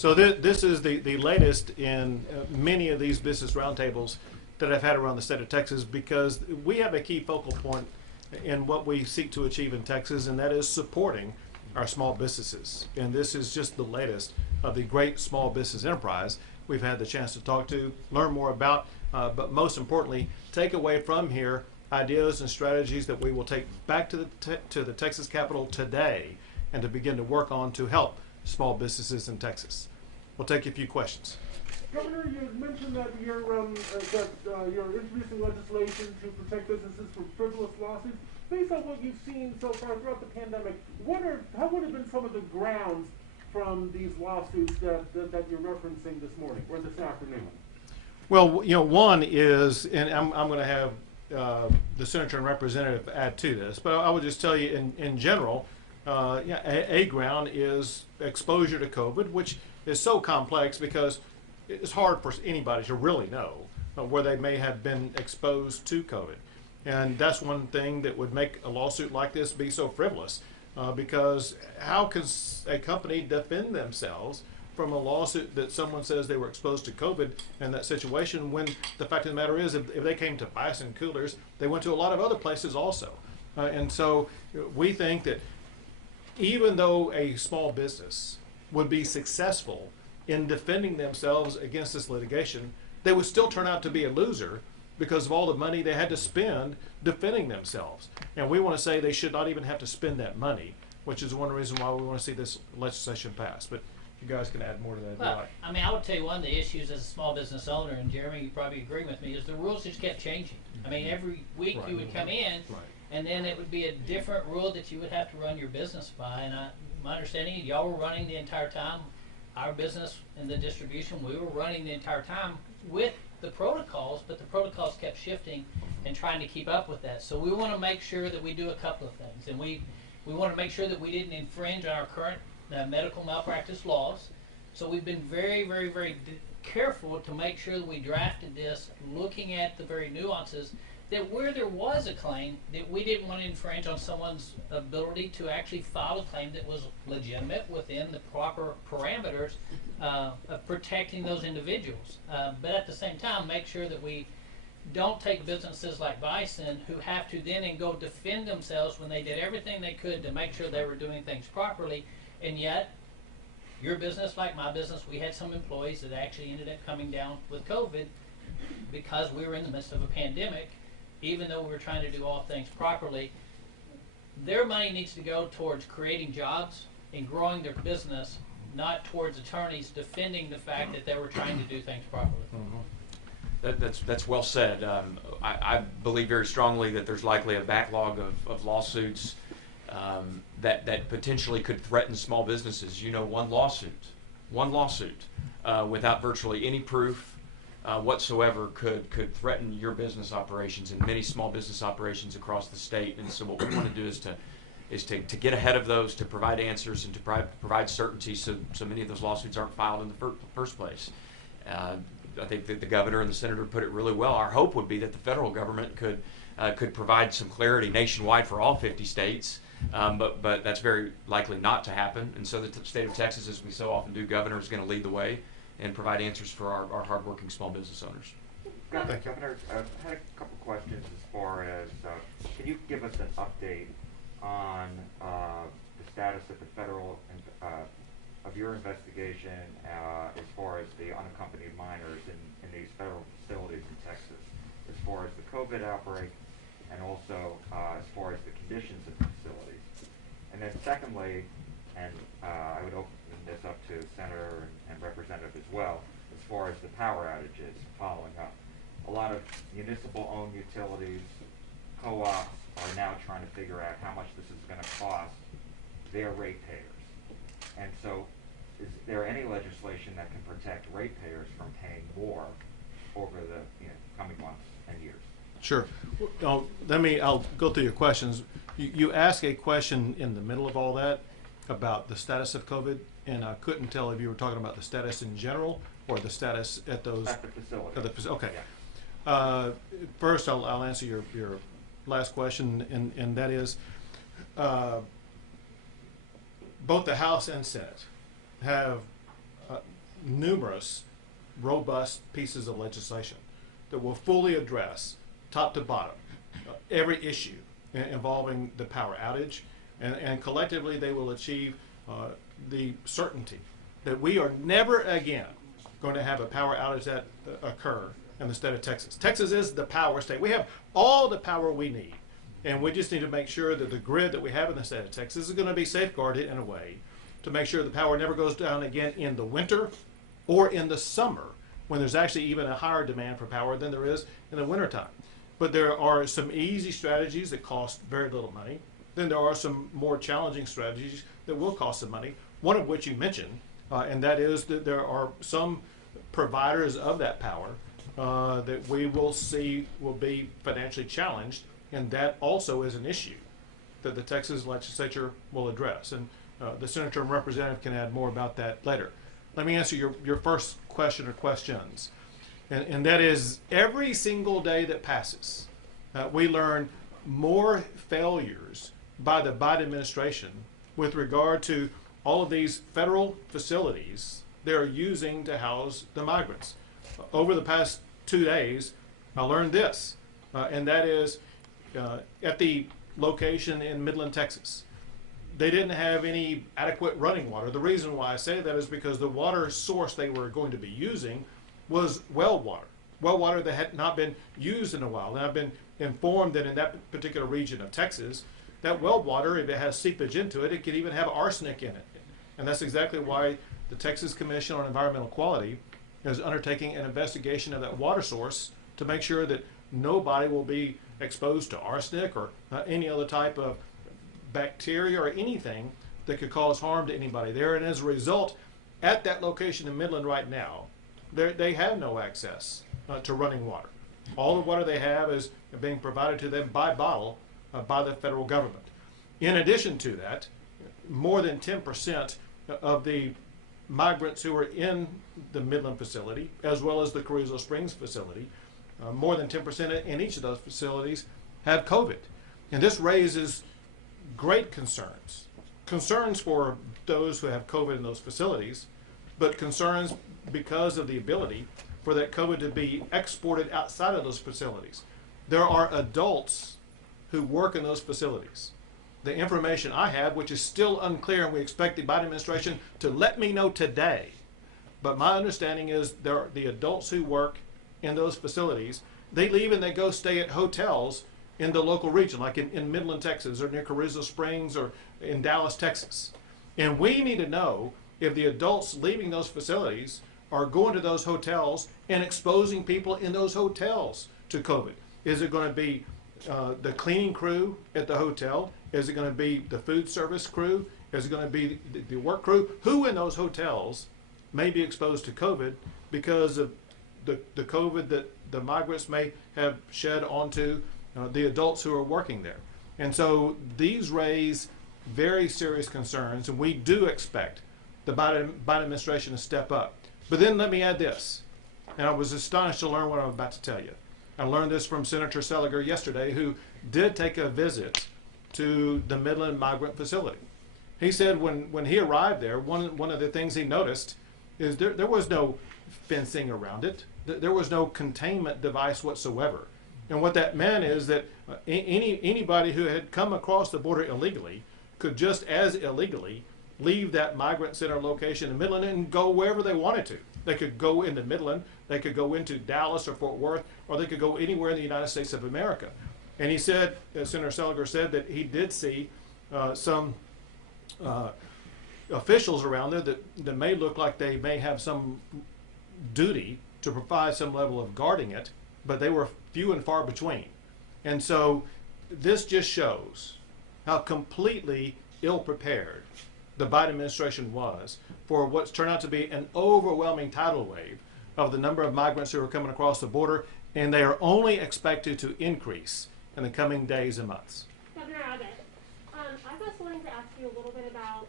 So this is the latest in many of these business roundtables that I've had around the state of Texas, because we have a key focal point in what we seek to achieve in Texas, and that is supporting our small businesses. And this is just the latest of the great small business enterprise we've had the chance to talk to, learn more about, but most importantly, take away from here ideas and strategies that we will take back to the Texas Capitol today and to begin to work on to help small businesses in Texas. We'll take a few questions. Governor, you mentioned that you're introducing legislation to protect businesses from frivolous lawsuits. Based on what you've seen so far throughout the pandemic, how would have been some of the grounds from these lawsuits that you're referencing this morning or this afternoon? Well, one is, and I'm going to have the senator and representative add to this, but I would just tell you in general, a ground is exposure to COVID, which is so complex because it's hard for anybody to really know where they may have been exposed to COVID. And that's one thing that would make a lawsuit like this be so frivolous, because how can a company defend themselves from a lawsuit that someone says they were exposed to COVID in that situation, when the fact of the matter is, if they came to Bison Coolers, they went to a lot of other places also. And so we think that even though a small business would be successful in defending themselves against this litigation, they would still turn out to be a loser because of all the money they had to spend defending themselves. And we want to say they should not even have to spend that money, which is one reason why we want to see this legislation passed. But you guys can add more to that if you like. I mean, I would tell you one of the issues as a small business owner, and Jeremy, you probably agree with me, is the rules just kept changing. I mean, every week you would come in, and then it would be a different rule that you would have to run your business by. And my understanding, y'all were running the entire time. Our business in the distribution, we were running the entire time with the protocols, but the protocols kept shifting and trying to keep up with that. So we want to make sure that we do a couple of things, and we want to make sure that we didn't infringe on our current medical malpractice laws. So we've been very, very, very careful to make sure that we drafted this looking at the very nuances, that where there was a claim, that we didn't want to infringe on someone's ability to actually file a claim that was legitimate within the proper parameters of protecting those individuals. But at the same time, make sure that we don't take businesses like Bison, who have to then and go defend themselves when they did everything they could to make sure they were doing things properly. And yet, your business, like my business, we had some employees that actually ended up coming down with COVID because we were in the midst of a pandemic. Even though we were trying to do all things properly, their money needs to go towards creating jobs and growing their business, not towards attorneys defending the fact that they were trying to do things properly. That's well said. I believe very strongly that there's likely a backlog of lawsuits that potentially could threaten small businesses. One lawsuit without virtually any proof whatsoever could threaten your business operations and many small business operations across the state. And so what we want to do is to get ahead of those, to provide answers and to provide certainty so many of those lawsuits aren't filed in the first place. I think that the governor and the senator put it really well. Our hope would be that the federal government could provide some clarity nationwide for all 50 states, but that's very likely not to happen. And so the state of Texas, as we so often do, governor is going to lead the way and provide answers for our hardworking small business owners. Governor, I had a couple questions as far as, can you give us an update on the status of the federal, of your investigation as far as the unaccompanied minors in these federal facilities in Texas, as far as the COVID outbreak and also as far as the conditions of the facilities? And then secondly, and I would open this up to Senator and Representative as well, as far as the power outages following up. A lot of municipal-owned utilities, co-ops are now trying to figure out how much this is going to cost their ratepayers. And so is there any legislation that can protect ratepayers from paying more over the coming months and years? Sure. I'll go through your questions. You asked a question in the middle of all that about the status of COVID, and I couldn't tell if you were talking about the status in general or the status at those. At the facility. Okay. Yeah. First, I'll answer your last question, and that is, both the House and Senate have numerous robust pieces of legislation that will fully address, top to bottom, every issue involving the power outage, and collectively they will achieve the certainty that we are never again going to have a power outage that occur in the state of Texas. Texas is the power state. We have all the power we need, and we just need to make sure that the grid that we have in the state of Texas is going to be safeguarded in a way to make sure the power never goes down again in the winter or in the summer, when there's actually even a higher demand for power than there is in the wintertime. But there are some easy strategies that cost very little money. Then there are some more challenging strategies that will cost some money, one of which you mentioned, and that is that there are some providers of that power that we will see will be financially challenged, and that also is an issue that the Texas legislature will address. And the senator and representative can add more about that later. Let me answer your first question or questions. And that is, every single day that passes, we learn more failures by the Biden administration with regard to all of these federal facilities they're using to house the migrants. Over the past 2 days, I learned this, and that is at the location in Midland, Texas, they didn't have any adequate running water. The reason why I say that is because the water source they were going to be using was well water that had not been used in a while. And I've been informed that in that particular region of Texas, that well water, if it has seepage into it, it could even have arsenic in it. And that's exactly why the Texas Commission on Environmental Quality is undertaking an investigation of that water source to make sure that nobody will be exposed to arsenic or any other type of bacteria or anything that could cause harm to anybody there. And as a result, at that location in Midland right now, they have no access to running water. All the water they have is being provided to them by bottle by the federal government. In addition to that, more than 10% of the migrants who are in the Midland facility, as well as the Carrizo Springs facility, more than 10% in each of those facilities have COVID. And this raises great concerns. Concerns for those who have COVID in those facilities, but concerns because of the ability for that COVID to be exported outside of those facilities. There are adults who work in those facilities. The information I have, which is still unclear, and we expect the Biden administration to let me know today, but my understanding is the adults who work in those facilities, they leave and they go stay at hotels in the local region, like in Midland, Texas, or near Carrizo Springs, or in Dallas, Texas. And we need to know if the adults leaving those facilities are going to those hotels and exposing people in those hotels to COVID. Is it going to be the cleaning crew at the hotel? Is it going to be the food service crew? Is it going to be the work crew? Who in those hotels may be exposed to COVID because of the COVID that the migrants may have shed onto the adults who are working there? And so these raise very serious concerns, and we do expect the Biden administration to step up. But then let me add this, and I was astonished to learn what I'm about to tell you. I learned this from Senator Seliger yesterday, who did take a visit to the Midland migrant facility. He said when he arrived there, one of the things he noticed is there was no fencing around it. There was no containment device whatsoever. And what that meant is that anybody who had come across the border illegally could just as illegally leave that migrant center location in Midland and go wherever they wanted to. They could go into Midland, they could go into Dallas or Fort Worth, or they could go anywhere in the United States of America. And he said, Senator Seliger said, that he did see some officials around there that may look like they may have some duty to provide some level of guarding it, but they were few and far between. And so this just shows how completely ill-prepared the Biden administration was for what's turned out to be an overwhelming tidal wave of the number of migrants who are coming across the border, and they are only expected to increase in the coming days and months. Governor Abbott, I was wanting to ask you a little bit about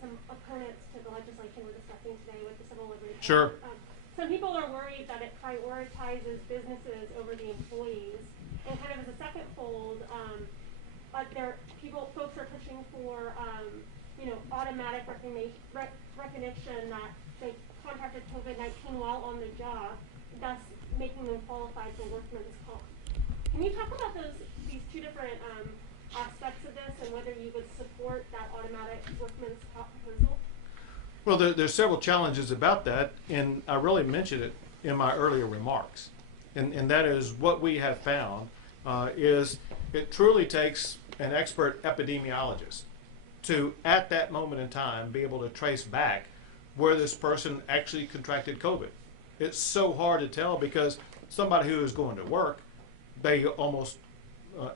some opponents to the legislation we're discussing today with the Civil Liberties Act. Sure. Some people are worried that it prioritizes businesses over the employees, and kind of as a second fold, folks are pushing for automatic recognition that they contracted COVID-19 while on the job, thus making them qualified for workman's comp. Can you talk about these two different aspects of this and whether you would support that automatic workman's comp proposal? Well, there's several challenges about that, and I really mentioned it in my earlier remarks. And that is what we have found is it truly takes an expert epidemiologist to, at that moment in time, be able to trace back where this person actually contracted COVID. It's so hard to tell because somebody who is going to work, they almost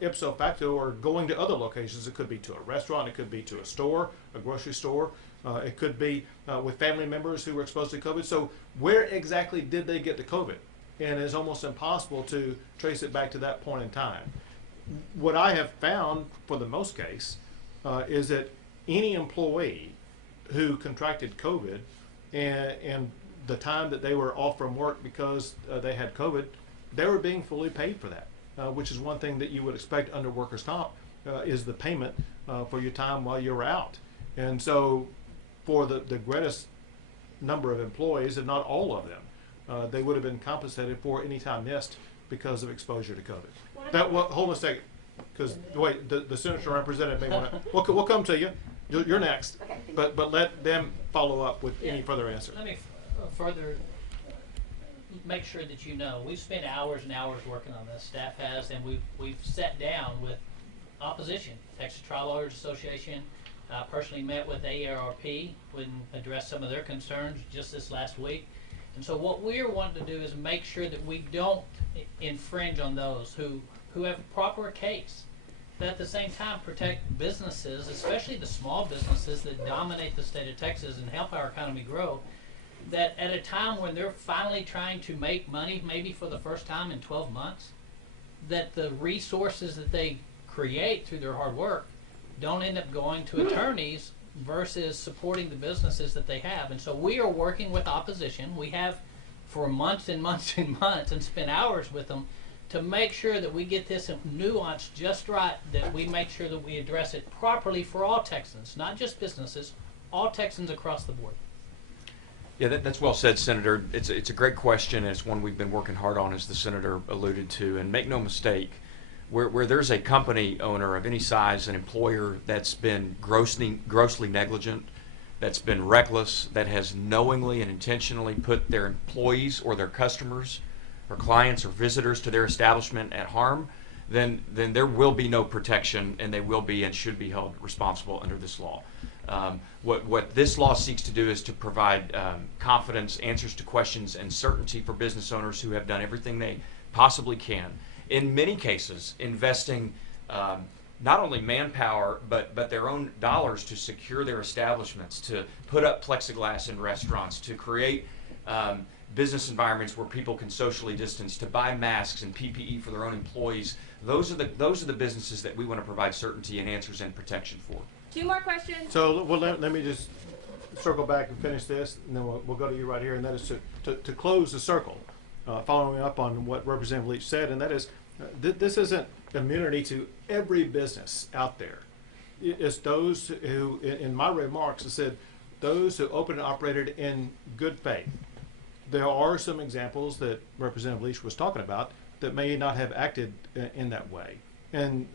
ipso facto are going to other locations. It could be to a restaurant, it could be to a store, a grocery store, it could be with family members who were exposed to COVID. So where exactly did they get the COVID? And it's almost impossible to trace it back to that point in time. What I have found for the most case is that any employee who contracted COVID and the time that they were off from work because they had COVID, they were being fully paid for that, which is one thing that you would expect under workers' comp is the payment for your time while you were out. And so for the greatest number of employees, and not all of them, they would have been compensated for any time missed because of exposure to COVID. Hold on a second, because wait, the senator representative may want to. We'll come to you. You're next, Okay, but let them follow up with any further answer. Let me further make sure that you know we've spent hours and hours working on this. Staff has, and we've sat down with opposition, Texas Trial Lawyers Association. Personally met with AARP and addressed some of their concerns just this last week. And so what we're wanting to do is make sure that we don't infringe on those who have a proper case, but at the same time protect businesses, especially the small businesses that dominate the state of Texas and help our economy grow, that at a time when they're finally trying to make money, maybe for the first time in 12 months, that the resources that they create through their hard work don't end up going to attorneys versus supporting the businesses that they have. And so we are working with opposition. We have for months and months and months and spent hours with them to make sure that we get this nuance just right, that we make sure that we address it properly for all Texans, not just businesses, all Texans across the board. Yeah, that's well said, Senator. It's a great question, and it's one we've been working hard on, as the Senator alluded to. And make no mistake, where there's a company owner of any size, an employer that's been grossly negligent, that's been reckless, that has knowingly and intentionally put their employees or their customers or clients or visitors to their establishment at harm, then there will be no protection, and they will be and should be held responsible under this law. What this law seeks to do is to provide confidence, answers to questions, and certainty for business owners who have done everything they possibly can. In many cases, investing not only manpower, but their own dollars to secure their establishments, to put up plexiglass in restaurants, to create business environments where people can socially distance, to buy masks and PPE for their own employees. Those are the businesses that we want to provide certainty and answers and protection for. 2 more questions. So well, let me just circle back and finish this, and then we'll go to you right here, and that is to close the circle, following up on what Representative Leach said, and that is this isn't immunity to every business out there. It's those who, in my remarks, I said those who opened and operated in good faith. There are some examples that Representative Leach was talking about that may not have acted in that way, and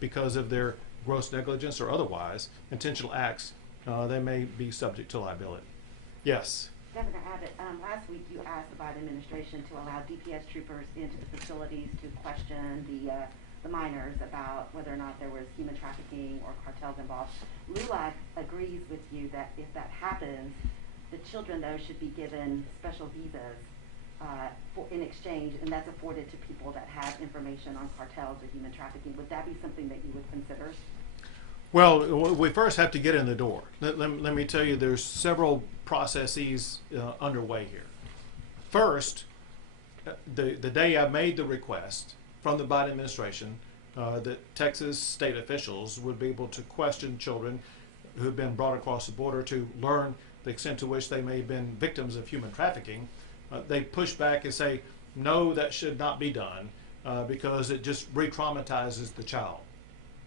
because of their gross negligence or otherwise intentional acts, they may be subject to liability. Yes. Governor Abbott, last week you asked the Biden administration to allow DPS troopers into the facilities to question the minors about whether or not there was human trafficking or cartels involved. LULAC agrees with you that if that happens, the children, though, should be given special visas in exchange, and that's afforded to people that have information on cartels or human trafficking. Would that be something that you would consider? Well, we first have to get in the door. Let me tell you, there's several processes underway here. First, the day I made the request from the Biden administration that Texas state officials would be able to question children who've been brought across the border to learn the extent to which they may have been victims of human trafficking, they push back and say, no, that should not be done because it just re-traumatizes the child.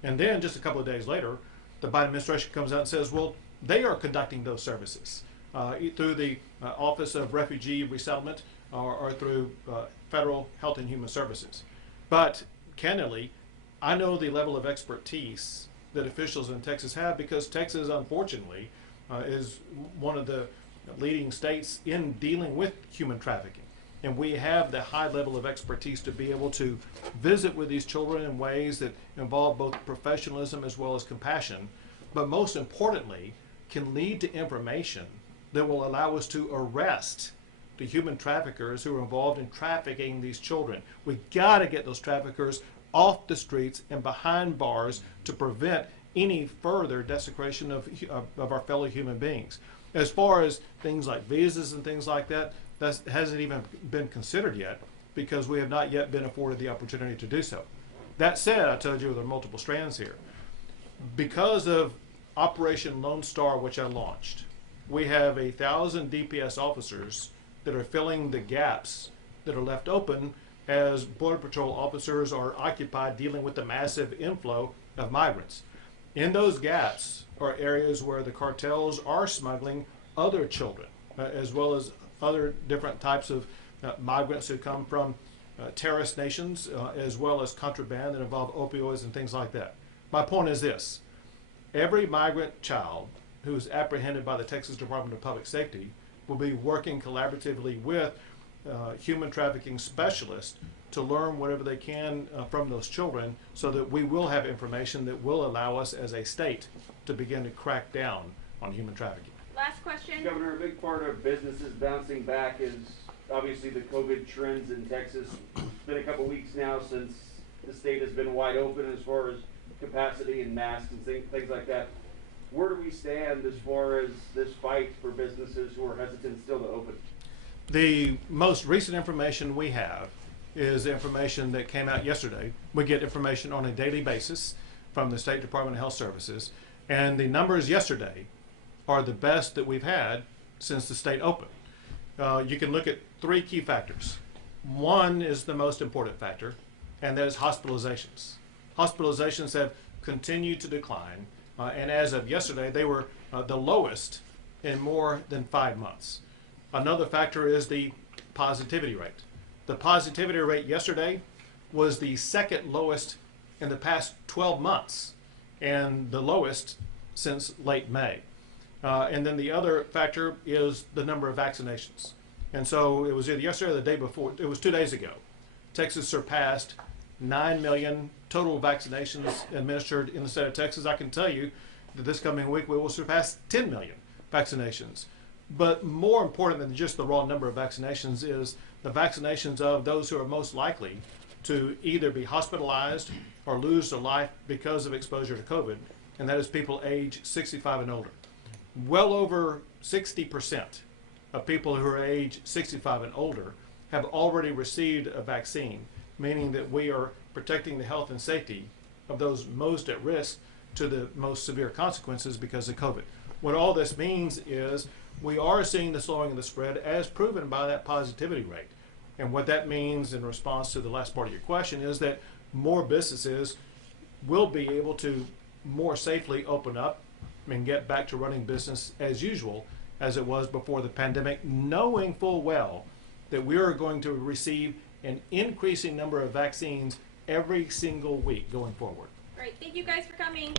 And then just a couple of days later, the Biden administration comes out and says, well, they are conducting those services. through the Office of Refugee Resettlement or through Federal Health and Human Services. But candidly, I know the level of expertise that officials in Texas have, because Texas, unfortunately, is one of the leading states in dealing with human trafficking. And we have the high level of expertise to be able to visit with these children in ways that involve both professionalism as well as compassion, but most importantly, can lead to information that will allow us to arrest the human traffickers who are involved in trafficking these children. We got to get those traffickers off the streets and behind bars to prevent any further desecration of our fellow human beings. As far as things like visas and things like that, that hasn't even been considered yet, because we have not yet been afforded the opportunity to do so. That said, I told you there are multiple strands here. Because of Operation Lone Star, which I launched, we have 1,000 DPS officers that are filling the gaps that are left open as Border Patrol officers are occupied dealing with the massive inflow of migrants. In those gaps are areas where the cartels are smuggling other children, as well as other different types of migrants who come from terrorist nations, as well as contraband that involve opioids and things like that. My point is this: every migrant child who is apprehended by the Texas Department of Public Safety will be working collaboratively with human trafficking specialists to learn whatever they can from those children, so that we will have information that will allow us as a state to begin to crack down on human trafficking. Last question. Governor, a big part of businesses bouncing back is obviously the COVID trends in Texas. It's been a couple weeks now since the state has been wide open as far as capacity and masks and things like that. Where do we stand as far as this fight for businesses who are hesitant still to open? The most recent information we have is information that came out yesterday. We get information on a daily basis from the State Department of Health Services, and the numbers yesterday are the best that we've had since the state opened. You can look at three key factors. One is the most important factor, and that is hospitalizations. Hospitalizations have continued to decline, and as of yesterday, they were the lowest in more than 5 months. Another factor is the positivity rate. The positivity rate yesterday was the second lowest in the past 12 months, and the lowest since late May. And then the other factor is the number of vaccinations. And so it was either yesterday or the day before, it was 2 days ago, Texas surpassed 9 million total vaccinations administered in the state of Texas. I can tell you that this coming week we will surpass 10 million vaccinations. But more important than just the raw number of vaccinations is the vaccinations of those who are most likely to either be hospitalized or lose their life because of exposure to COVID, and that is people age 65 and older. Well over 60% of people who are age 65 and older have already received a vaccine, meaning that we are protecting the health and safety of those most at risk to the most severe consequences because of COVID. What all this means is we are seeing the slowing of the spread as proven by that positivity rate. And what that means in response to the last part of your question is that more businesses will be able to more safely open up and get back to running business as usual as it was before the pandemic, knowing full well that we are going to receive an increasing number of vaccines every single week going forward. Great. Thank you guys for coming.